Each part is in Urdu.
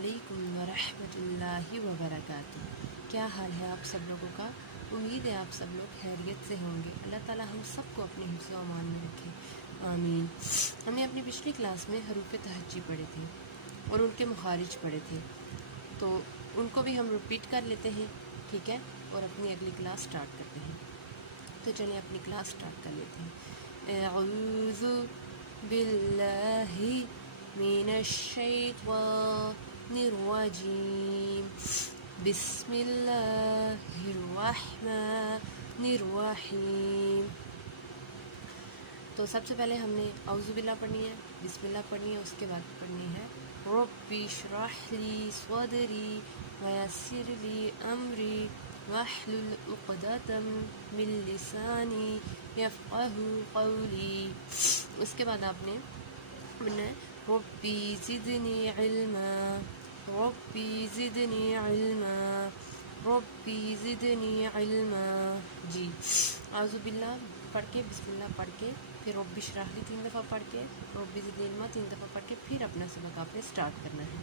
علیکم ورحمۃ اللہ وبرکاتہ۔ کیا حال ہے آپ سب لوگوں کا؟ امید ہے آپ سب لوگ خیریت سے ہوں گے۔ اللہ تعالی ہم سب کو اپنے حفظ و امان میں رکھے، آمین۔ ہمیں اپنی پچھلی کلاس میں حروف تہجی پڑھے تھے اور ان کے مخارج پڑھے تھے، تو ان کو بھی ہم رپیٹ کر لیتے ہیں، ٹھیک ہے، اور اپنی اگلی کلاس سٹارٹ کرتے ہیں۔ تو چلیں اپنی کلاس سٹارٹ کر لیتے ہیں۔ اعوذ باللہ من الشیطان الرجیم، بسم اللہ الرحمن الرحیم۔ تو سب سے پہلے ہم نے اعوذ باللہ پڑھنی ہے، بسم اللہ پڑھنی ہے، اس کے بعد پڑھنی ہے رب اشرح لی صدری ویسر لی امری واحلل عقدۃ من لسانی یفقہوا قولی۔ اس کے بعد آپ نے پڑھنا ہے ربی زدنی علما، ربی زدنی علما، ربی زدنی علما۔ جی، اعوذ باللہ پڑھ کے، بسم اللہ پڑھ کے، پھر رب اشرح لی 3 دفعہ پڑھ کے، ربی زدنی علما 3 دفعہ پڑھ کے، پھر اپنا سبق آپ نے سٹارٹ کرنا ہے۔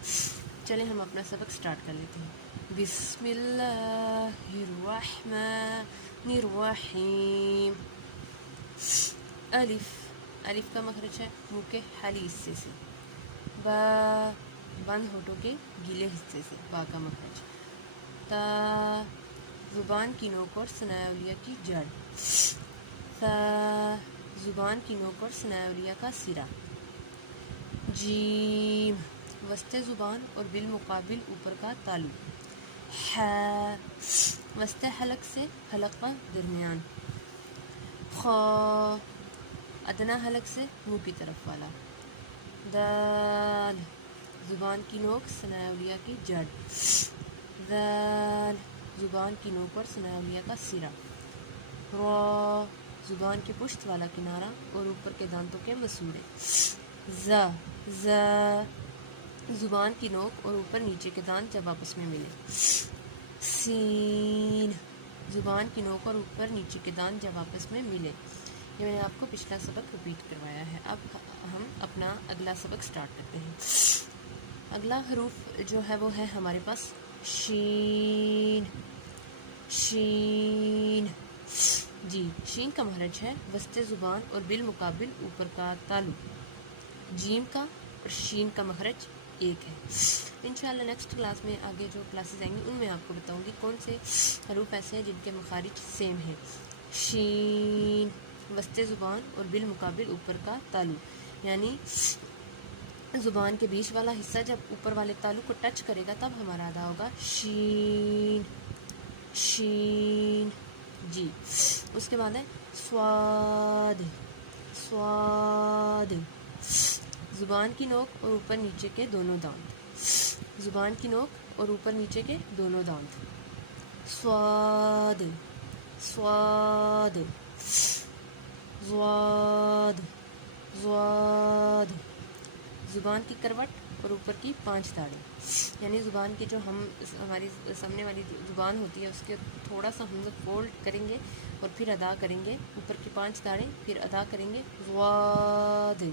چلیں ہم اپنا سبق سٹارٹ کر لیتے ہیں۔ بسم اللہ الرحمن الرحیم۔ الف، الف کا مخرج ہے منہ کے حلی حصے سے۔ با، بند ہونٹوں کے گیلے حصے سے، با کا مخرج۔ تا، زبان کی نوک اور ثنایا علیہ کی جڑ۔ ثا، زبان کی نوک اور ثنایا علیہ کا سرا۔ جیم، وسط زبان اور بالمقابل اوپر کا تالو۔ حا، وسط حلق سے حلق کا درمیان۔ خا، ادنی حلق سے منہ کی طرف والا۔ دال، زبان کی نوک ثنایا علیہ کی جڑ۔ ذال، زبان کی نوک اور ثنایا علیہ کا سرا۔ را، زبان کے پشت والا کنارہ اور اوپر کے دانتوں کے مسوڑے۔ زا، زا، زبان کی نوک اور اوپر نیچے کے دانت جب آپس میں ملے۔ سین، زبان کی نوک اور اوپر نیچے کے دانت جب آپس میں ملے۔ یہ میں نے آپ کو پچھلا سبق رپیٹ کروایا ہے۔ اب ہم اپنا اگلا سبق سٹارٹ کرتے ہیں۔ اگلا حروف جو ہے وہ ہے ہمارے پاس شین۔ شین، جی، شین کا مخرج ہے وسط زبان اور بالمقابل اوپر کا تالو۔ جیم کا اور شین کا مخرج ایک ہے۔ انشاءاللہ نیکسٹ کلاس میں آگے جو کلاسز آئیں گی ان میں آپ کو بتاؤں گی کون سے حروف ایسے ہیں جن کے مخارج سیم ہیں۔ شین، وسط زبان اور بالمقابل اوپر کا تالو، یعنی زبان کے بیچ والا حصہ جب اوپر والے تالو کو ٹچ کرے گا تب ہمارا ادا ہوگا شین، شین۔ جی، اس کے بعد ہے سواد، سواد، زبان کی نوک اور اوپر نیچے کے دونوں دانت۔ زبان کی نوک اور اوپر نیچے کے دونوں دانت۔ سواد، سواد، زواد، زواد، زبان کی کروٹ اور اوپر کی 5 داڑیں، یعنی زبان کی جو ہماری سامنے والی زبان ہوتی ہے اس کے تھوڑا سا ہم لوگ فولڈ کریں گے اور پھر ادا کریں گے، اوپر کی 5 داڑیں، پھر ادا کریں گے زواد،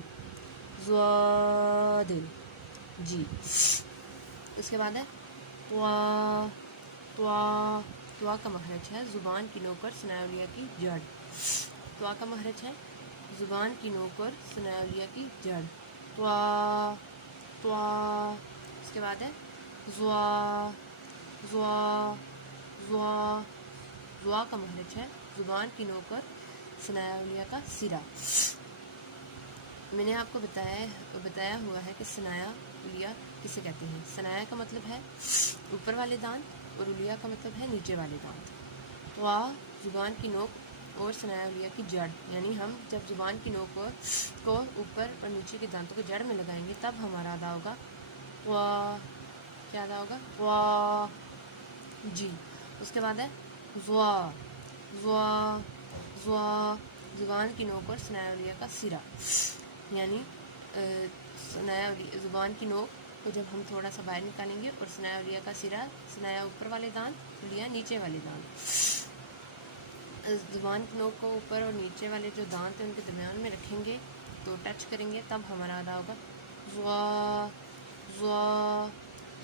زواد۔ جی، اس کے بعد ہے طوا، طوا، طوا کا مخرج ہے زبان کی نوک اور ثنایا علیہ کی جڑ۔ طوا کا مخرج ہے زبان کی نوک اور ثنایا علیہ کی جڑ۔ طوا، طوا۔ اس کے بعد ہے زوا، زوا، زوا، زوا کا مخرج ہے زبان کی نوک اور ثنایا علیہ کا سرا۔ میں نے آپ کو بتایا ہوا ہے کہ ثنایا علیہ کسے کہتے ہیں۔ ثنایا کا مطلب ہے اوپر والے دانت اور علیہ کا مطلب ہے نیچے والے دانت۔ طوا، زبان کی نوک اور ثنایا علیہ کی جڑ، یعنی ہم جب زبان کی نوک کو اوپر اور نیچے کے دانتوں کو جڑ میں لگائیں گے تب ہمارا ادا ہوگا طوا۔ کیا ادا ہوگا؟ طوا۔ جی، اس کے بعد ہے زوا، زوا، زوا، زبان کی نوک اور ثنایا علیہ کا سرا، یعنی زبان کی نوک کو جب ہم تھوڑا سا باہر نکالیں گے اور ثنایا علیہ کا سرا، ثنایا اوپر والے دانت، علیہ نیچے والے دانت، زبان کی نوک کو اوپر اور نیچے والے جو دانت ہیں ان کے درمیان میں رکھیں گے تو ٹچ کریں گے تب ہمارا ادا ہوگا زوا، زوا،